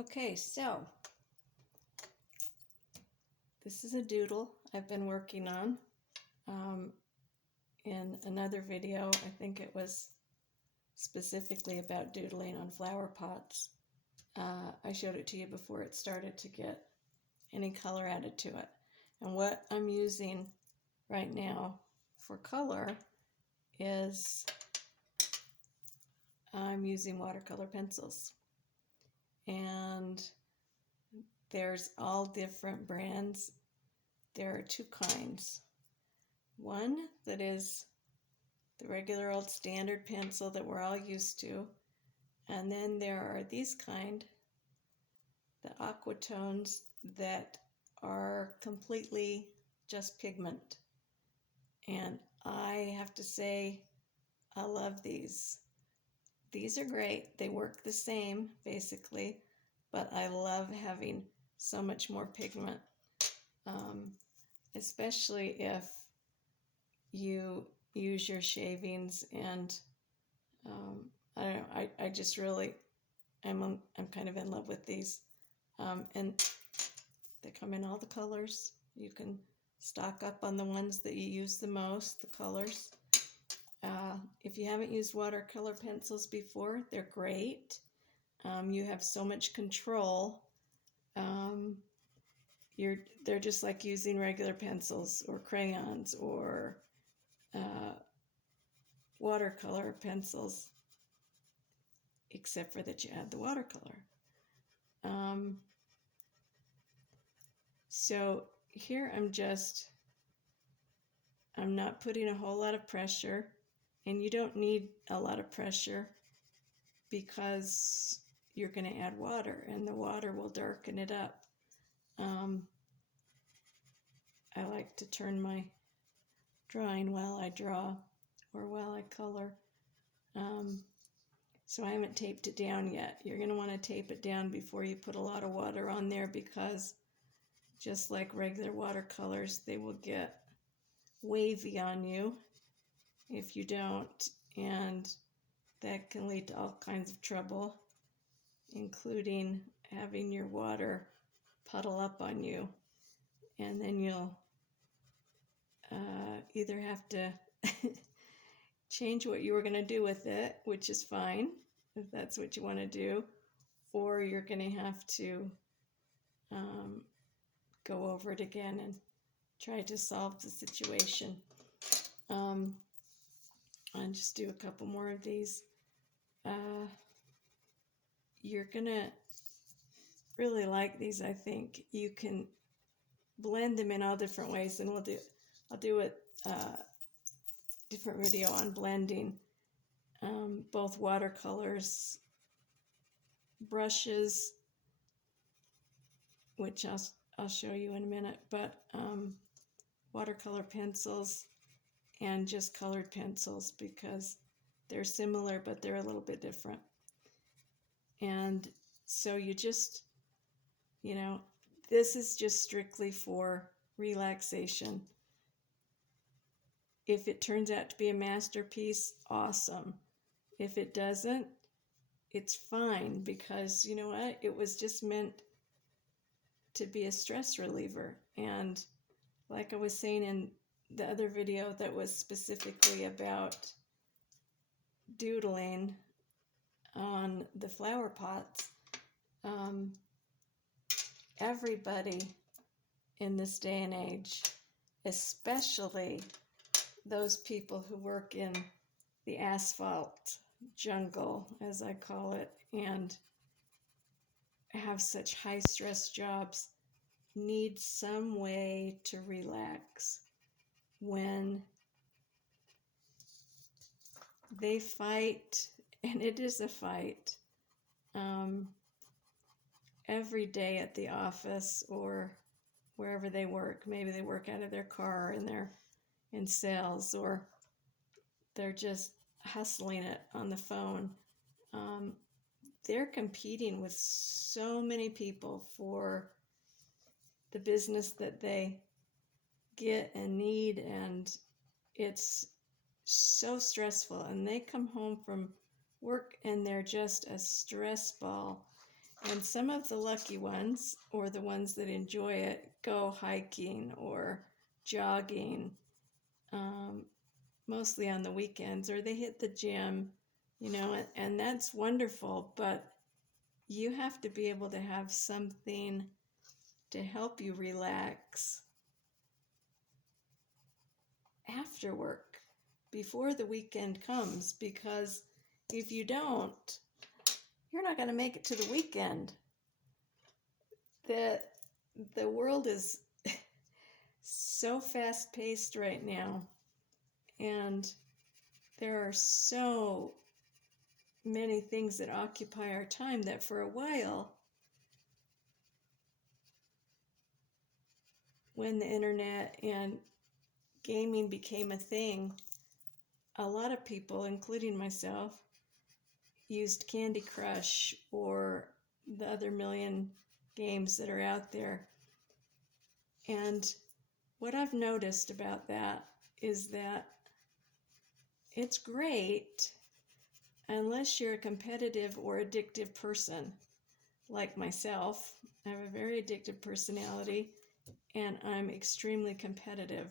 Okay, so this is a doodle I've been working on. In another video, I think it was specifically about doodling on flower pots. I showed it to you before it started to get any color added to it. And what I'm using right now for color is I'm using watercolor pencils. And there's all different brands. There are two kinds. One that is the regular old standard pencil that we're all used to. And then there are these kind, the aqua tones, that are completely just pigment. And I have to say, I love these. These are great. They work the same, basically, but I love having so much more pigment, especially if you use your shavings. And I don't know, I just really, I'm kind of in love with these. And they come in all the colors. You can stock up on the ones that you use the most, the colors. If you haven't used watercolor pencils before, they're great. You have so much control. They're just like using regular pencils or crayons or watercolor pencils, except for that you add the watercolor. So here I'm not putting a whole lot of pressure, and you don't need a lot of pressure because you're going to add water, and the water will darken it up. I like to turn my drawing while I draw or while I color. So I haven't taped it down yet. You're going to want to tape it down before you put a lot of water on there, because just like regular watercolors, they will get wavy on you if you don't, and that can lead to all kinds of trouble, including having your water puddle up on you, and then you'll either have to change what you were going to do with it, which is fine if that's what you want to do, or you're going to have to go over it again and try to solve the situation. I'll just do a couple more of these. You're gonna really like these, I think. You can blend them in all different ways, and I'll do a different video on blending both watercolors, brushes, which I'll show you in a minute, but watercolor pencils and just colored pencils, because they're similar but they're a little bit different. And so you just, this is just strictly for relaxation. If it turns out to be a masterpiece, awesome. If it doesn't, it's fine, because you know what? It was just meant to be a stress reliever. And like I was saying in the other video that was specifically about doodling on the flower pots, everybody in this day and age, especially those people who work in the asphalt jungle, as I call it, and have such high stress jobs, need some way to relax when they fight, and it is a fight, every day at the office or wherever they work. Maybe they work out of their car and they're in sales, or they're just hustling it on the phone. They're competing with so many people for the business that they get and need, and it's so stressful. And they come home from work and they're just a stress ball. And some of the lucky ones, or the ones that enjoy it, go hiking or jogging, mostly on the weekends, or they hit the gym, and that's wonderful. But you have to be able to have something to help you relax after work, before the weekend comes, because if you don't, you're not going to make it to the weekend. The world is so fast-paced right now, and there are so many things that occupy our time that for a while, when the internet and gaming became a thing, a lot of people, including myself, used Candy Crush or the other million games that are out there. And what I've noticed about that is that it's great unless you're a competitive or addictive person like myself. I have a very addictive personality, and I'm extremely competitive.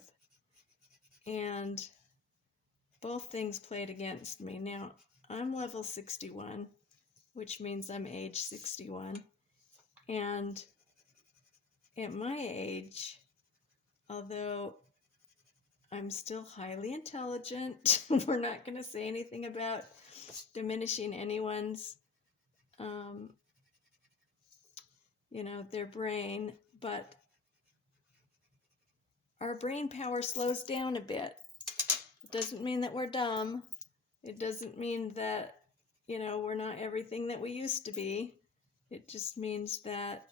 And both things played against me. Now, I'm level 61, which means I'm age 61. And at my age, although I'm still highly intelligent, we're not going to say anything about diminishing anyone's, their brain, but our brain power slows down a bit. It doesn't mean that we're dumb. It doesn't mean that, we're not everything that we used to be. It just means that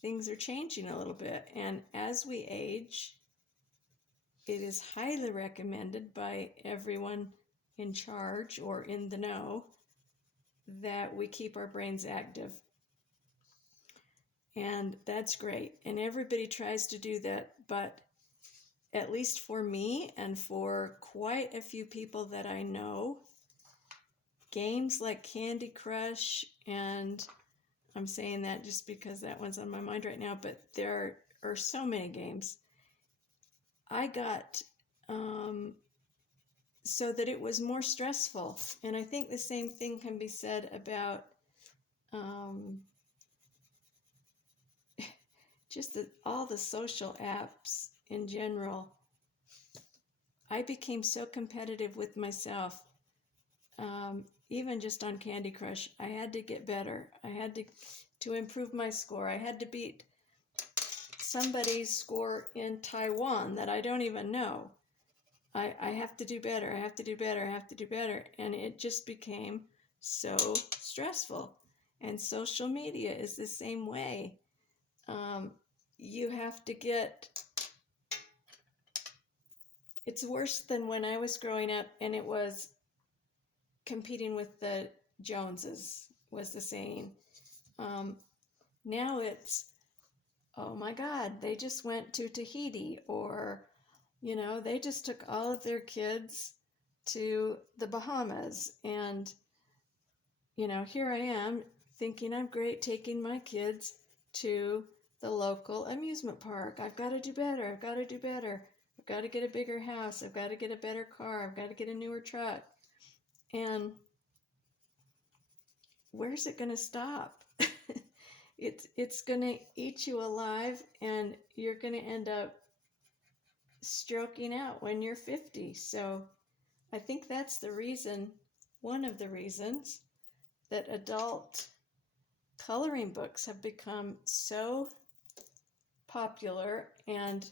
things are changing a little bit. And as we age, it is highly recommended by everyone in charge or in the know that we keep our brains active. And that's great. And everybody tries to do that, but at least for me and for quite a few people that I know, games like Candy Crush, and I'm saying that just because that one's on my mind right now, but there are so many games. I got so that it was more stressful. And I think the same thing can be said about just all the social apps in general. I became so competitive with myself. Even just on Candy Crush, I had to get better. I had to improve my score. I had to beat somebody's score in Taiwan that I don't even know. I have to do better. I have to do better. I have to do better. And it just became so stressful. And social media is the same way. You have to it's worse than when I was growing up, and it was competing with the Joneses, was the saying. Now it's, oh my God, they just went to Tahiti, or, they just took all of their kids to the Bahamas. And, here I am thinking I'm great taking my kids to the local amusement park. I've got to do better. I've got to do better. I've got to get a bigger house. I've got to get a better car. I've got to get a newer truck. And where's it going to stop? It's going to eat you alive, and you're going to end up stroking out when you're 50. So I think that's the reason, one of the reasons, that adult coloring books have become so popular, and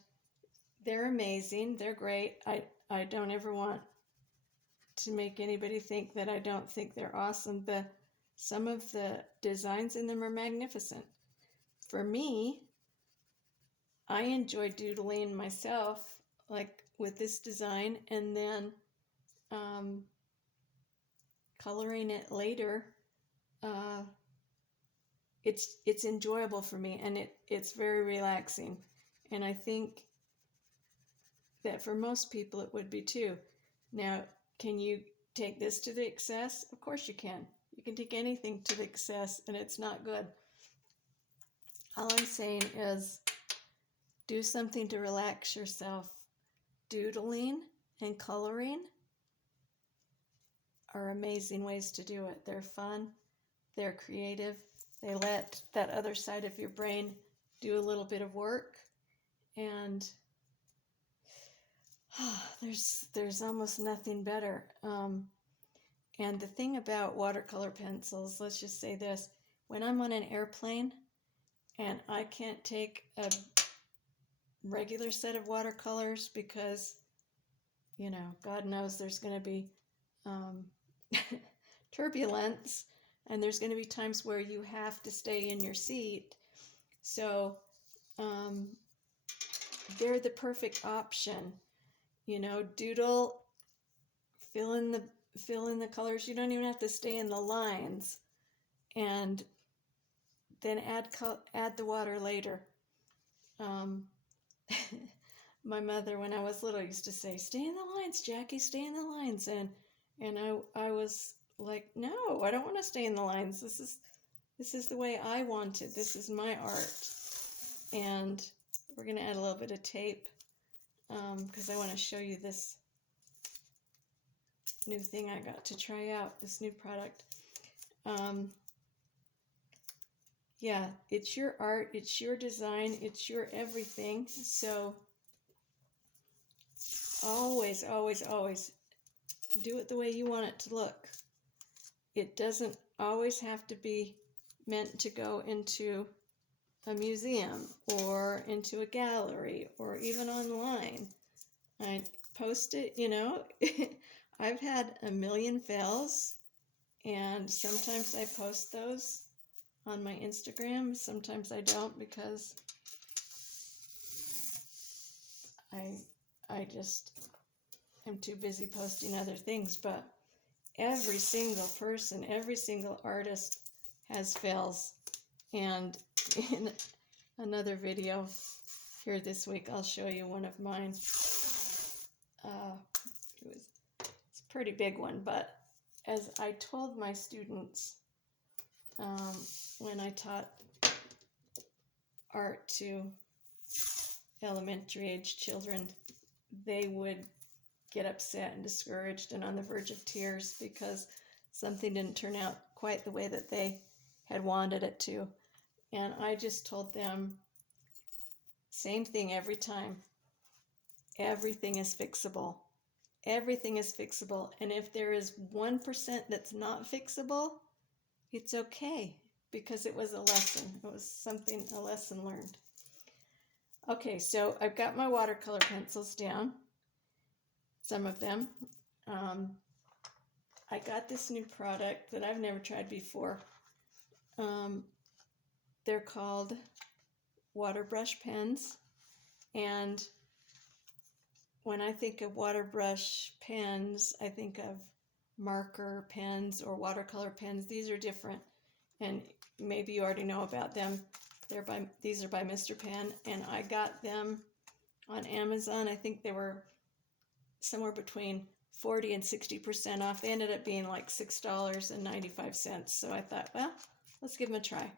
they're amazing. They're great. I don't ever want to make anybody think that I don't think they're awesome. Some of the designs in them are magnificent. For me, I enjoy doodling myself, like with this design, and then coloring it later. It's enjoyable for me, and it's very relaxing. And I think that for most people it would be too. Now, can you take this to the excess? Of course you can. You can take anything to the excess and it's not good. All I'm saying is do something to relax yourself. Doodling and coloring are amazing ways to do it. They're fun, they're creative, they let that other side of your brain do a little bit of work, and there's almost nothing better. And the thing about watercolor pencils, let's just say this, when I'm on an airplane and I can't take a regular set of watercolors because, you know, God knows there's going to be turbulence, and there's going to be times where you have to stay in your seat. So they're the perfect option. You know, doodle, fill in the colors. You don't even have to stay in the lines, and then add the water later. My mother, when I was little, used to say, "Stay in the lines, Jackie, stay in the lines," and I was like, "No, I don't want to stay in the lines. This is the way I want it. This is my art." And we're gonna add a little bit of tape because I want to show you this new thing I got to try out, this new product. Yeah, it's your art, it's your design, it's your everything. So always, always, always do it the way you want it to look. It doesn't always have to be meant to go into a museum or into a gallery or even online. I post it, you know. I've had a million fails, and sometimes I post those on my Instagram. Sometimes I don't because I just am too busy posting other things. But every single person, every single artist has fails. And in another video here this week, I'll show you one of mine. It's a pretty big one, but as I told my students when I taught art to elementary age children, they would get upset and discouraged and on the verge of tears because something didn't turn out quite the way that they had wanted it to. And I just told them, same thing every time. Everything is fixable. Everything is fixable. And if there is 1% that's not fixable, it's okay, because it was a lesson. It was a lesson learned. Okay, so I've got my watercolor pencils down, some of them. I got this new product that I've never tried before. They're called water brush pens, and when I think of water brush pens, I think of marker pens or watercolor pens. These are different, and maybe you already know about them. These are by Mr. Pen, and I got them on Amazon. I think they were somewhere between 40 and 60% off. They ended up being like $6.95. So I thought, well, let's give them a try.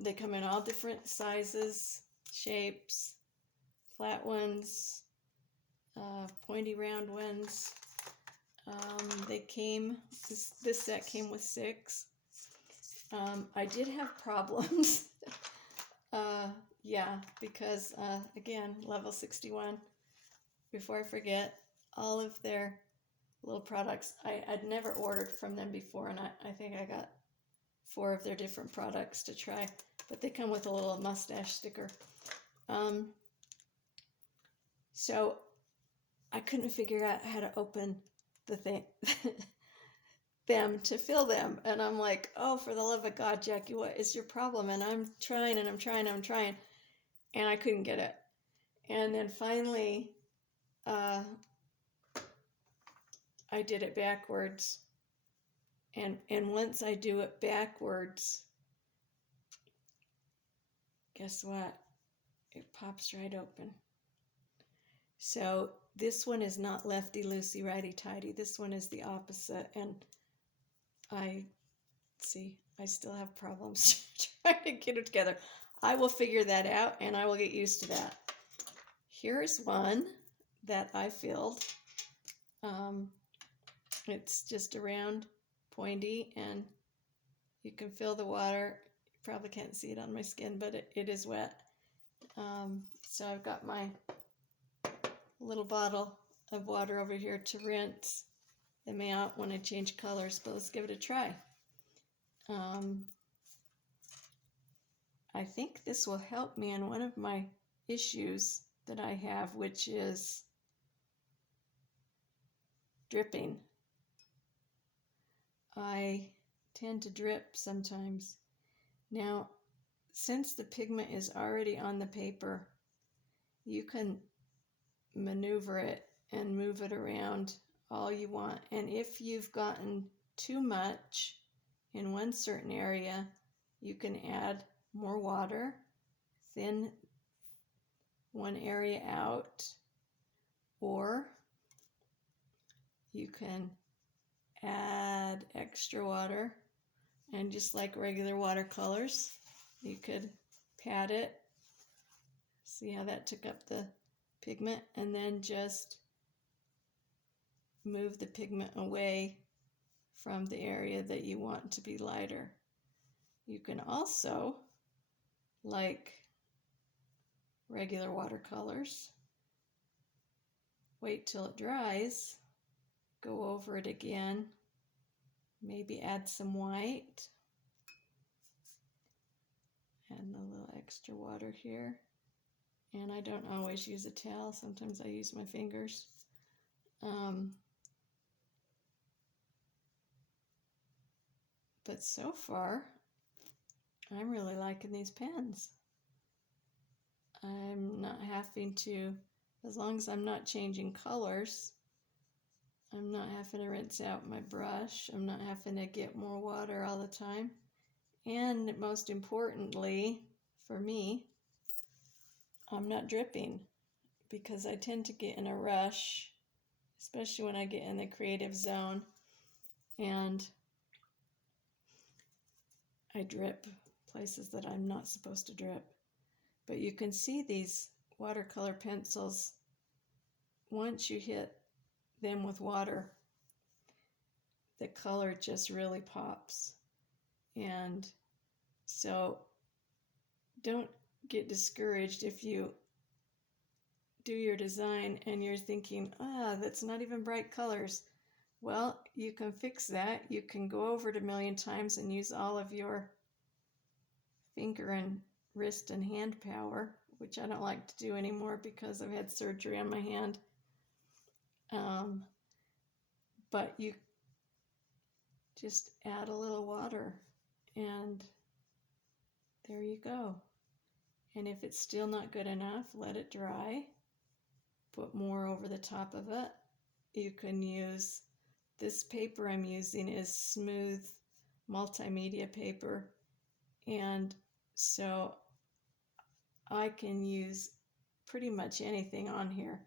They come in all different sizes, shapes, flat ones, pointy round ones. This set came with 6. I did have problems. Yeah, because again, level 61. Before I forget, all of their little products, I'd never ordered from them before, and I think I got 4 of their different products to try, but they come with a little mustache sticker. So I couldn't figure out how to open the thing, them to fill them. And I'm like, oh, for the love of God, Jackie, what is your problem? And I'm trying and I'm trying and I'm trying, and I couldn't get it. And then finally, I did it backwards. And once I do it backwards, guess what? It pops right open. So this one is not lefty loosey, righty tighty. This one is the opposite, and I see, I still have problems trying to get it together. I will figure that out and I will get used to that. Here's one that I filled. It's just a round, pointy, and you can feel the water. You probably can't see it on my skin, but it is wet. So I've got my little bottle of water over here to rinse them out when I change colors, but let's give it a try. I think this will help me in one of my issues that I have, which is dripping. I tend to drip sometimes. Now, since the pigment is already on the paper, you can maneuver it and move it around all you want. And if you've gotten too much in one certain area, you can add more water, thin one area out, or you can add extra water, and just like regular watercolors, you could pat it. See how that took up the pigment, and then just move the pigment away from the area that you want to be lighter. You can also, like regular watercolors, wait till it dries, go over it again, maybe add some white, add a little extra water here. And I don't always use a towel, sometimes I use my fingers. But so far, I'm really liking these pens. I'm not having to, as long as I'm not changing colors, I'm not having to rinse out my brush. I'm not having to get more water all the time. And most importantly, for me, I'm not dripping, because I tend to get in a rush, especially when I get in the creative zone, and I drip places that I'm not supposed to drip. But you can see these watercolor pencils, once you hit them with water, the color just really pops. And so don't get discouraged if you do your design and you're thinking, that's not even bright colors. Well, you can fix that. You can go over it a million times and use all of your finger and wrist and hand power, which I don't like to do anymore because I've had surgery on my hand. But you just add a little water and there you go. And if it's still not good enough, let it dry. Put more over the top of it. You can use, this paper I'm using is smooth multimedia paper, and so I can use pretty much anything on here.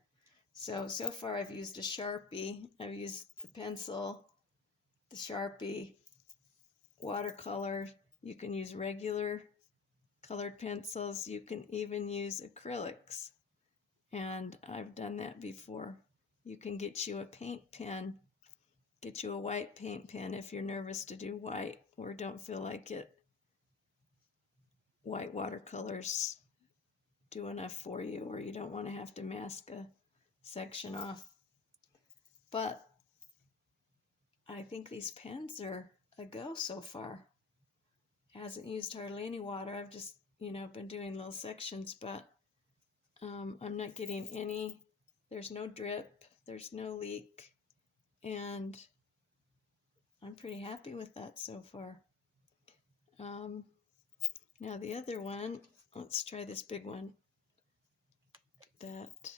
So far I've used a Sharpie, I've used the pencil, the Sharpie, watercolor. You can use regular colored pencils. You can even use acrylics. And I've done that before. You can get you a paint pen, get you a white paint pen if you're nervous to do white or don't feel like it. White watercolors do enough for you, or you don't want to have to mask a section off. But I think these pens are a go so far. Hasn't used hardly any water. I've just, been doing little sections, but I'm not getting any, there's no drip, there's no leak, and I'm pretty happy with that so far. Now the other one, let's try this big one that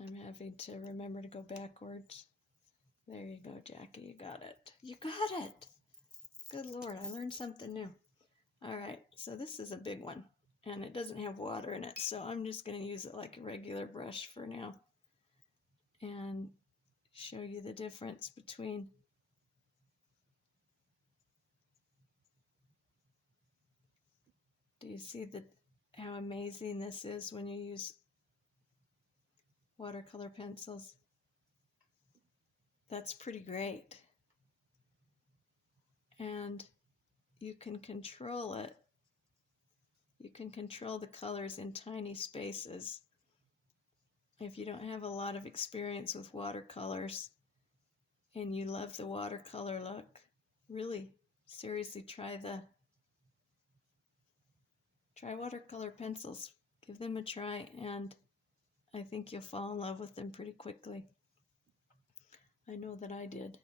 I'm having to remember to go backwards. There you go, Jackie, you got it. You got it! Good Lord, I learned something new. All right, so this is a big one, and it doesn't have water in it, so I'm just going to use it like a regular brush for now and show you the difference between Do you see how amazing this is when you use watercolor pencils? That's pretty great. And you can control it. You can control the colors in tiny spaces. If you don't have a lot of experience with watercolors and you love the watercolor look, really seriously try watercolor pencils. Give them a try, and I think you'll fall in love with them pretty quickly. I know that I did.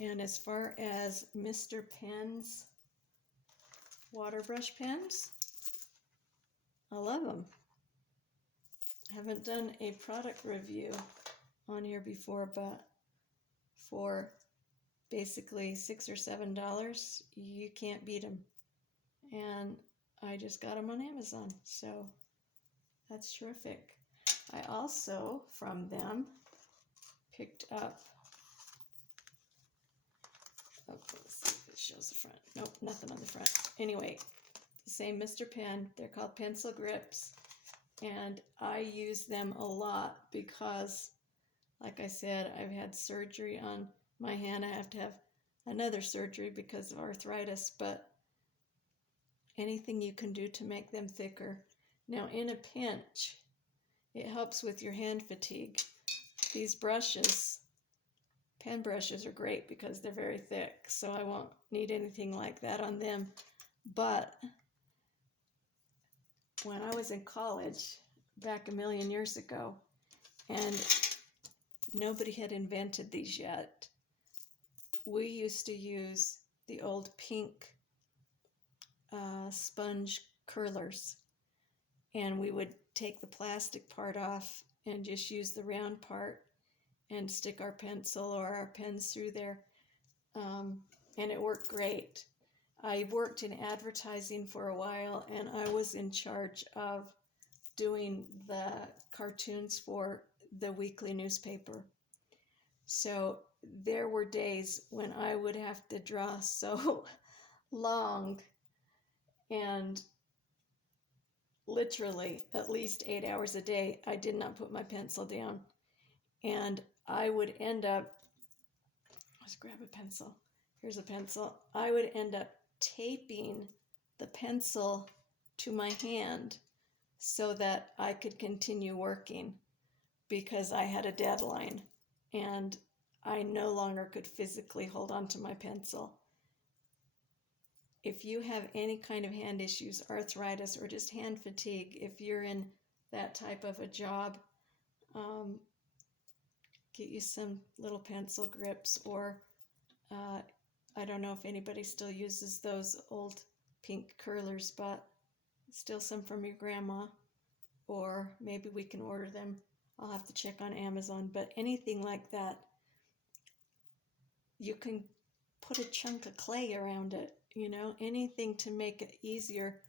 And as far as Mr. Pen's water brush pens, I love them. I haven't done a product review on here before, but for basically $6 or $7, you can't beat them. And I just got them on Amazon, so that's terrific. I also, from them, picked up, let's see if it shows the front. Nope, nothing on the front. Anyway, the same Mr. Pen. They're called pencil grips, and I use them a lot because, like I said, I've had surgery on my hand. I have to have another surgery because of arthritis, but anything you can do to make them thicker. Now, in a pinch, it helps with your hand fatigue. These brushes, pen brushes, are great because they're very thick, so I won't need anything like that on them. But when I was in college, back a million years ago, and nobody had invented these yet, we used to use the old pink sponge curlers, and we would take the plastic part off and just use the round part and stick our pencil or our pens through there, and it worked great. I worked in advertising for a while, and I was in charge of doing the cartoons for the weekly newspaper. So there were days when I would have to draw so long, and literally at least 8 hours a day, I did not put my pencil down. And I would end up, let's grab a pencil. Here's a pencil. I would end up taping the pencil to my hand so that I could continue working because I had a deadline and I no longer could physically hold on to my pencil. If you have any kind of hand issues, arthritis, or just hand fatigue, if you're in that type of a job, get you some little pencil grips, or I don't know if anybody still uses those old pink curlers, but still some from your grandma, or maybe we can order them. I'll have to check on Amazon, but anything like that, you can put a chunk of clay around it, anything to make it easier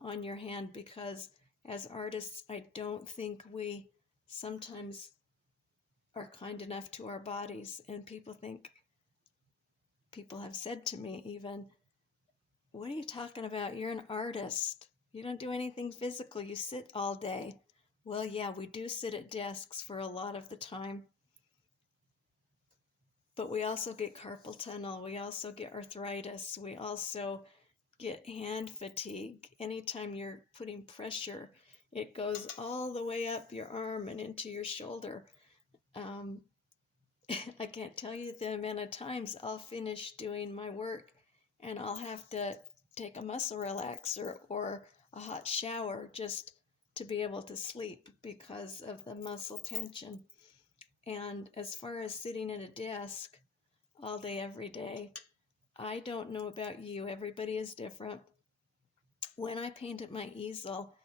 on your hand, because as artists, I don't think we sometimes are kind enough to our bodies, and people have said to me even, what are you talking about? You're an artist. You don't do anything physical. You sit all day. Well, yeah, we do sit at desks for a lot of the time, but we also get carpal tunnel. We also get arthritis. We also get hand fatigue. Anytime you're putting pressure, it goes all the way up your arm and into your shoulder. I can't tell you the amount of times I'll finish doing my work and I'll have to take a muscle relaxer or a hot shower just to be able to sleep because of the muscle tension. And as far as sitting at a desk all day, every day, I don't know about you. Everybody is different. When I paint at my easel,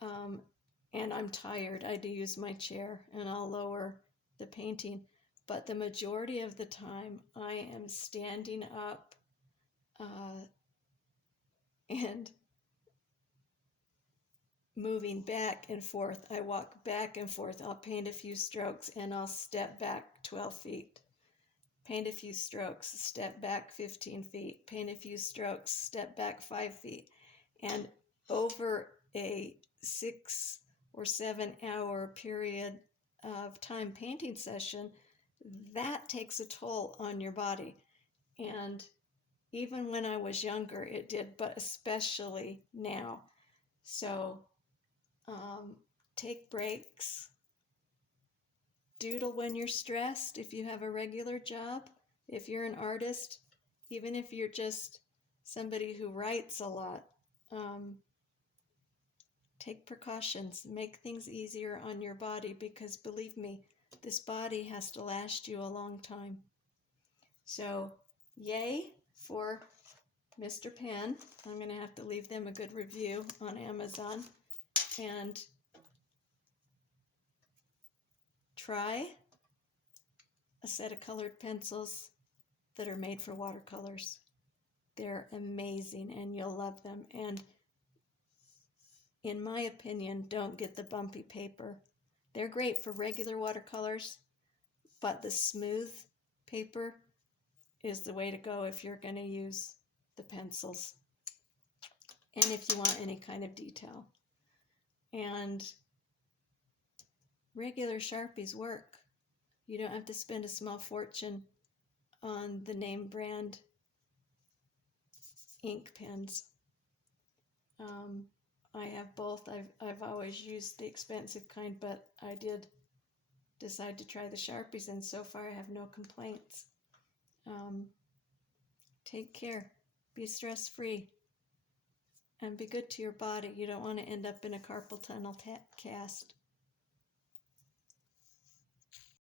and I'm tired, I do use my chair and I'll lower the painting. But the majority of the time, I am standing up and moving back and forth. I walk back and forth. I'll paint a few strokes and I'll step back 12 feet. paint a few strokes, step back 15 feet, paint a few strokes, step back 5 feet. And over a 6 or 7 hour period of time painting session, that takes a toll on your body. And even when I was younger, it did, but especially now. So take breaks. Doodle when you're stressed if you have a regular job. If you're an artist, even if you're just somebody who writes a lot, take precautions. Make things easier on your body, because believe me, this body has to last you a long time. So yay for Mr. Pen. I'm going to have to leave them a good review on Amazon. And try a set of colored pencils that are made for watercolors. They're amazing and you'll love them. And in my opinion, don't get the bumpy paper. They're great for regular watercolors, but the smooth paper is the way to go if you're going to use the pencils and if you want any kind of detail. And regular Sharpies work. You don't have to spend a small fortune on the name brand ink pens. I have both. I've always used the expensive kind, but I did decide to try the Sharpies, and so far I have no complaints. Take care. Be stress-free. And be good to your body. You don't want to end up in a carpal tunnel cast.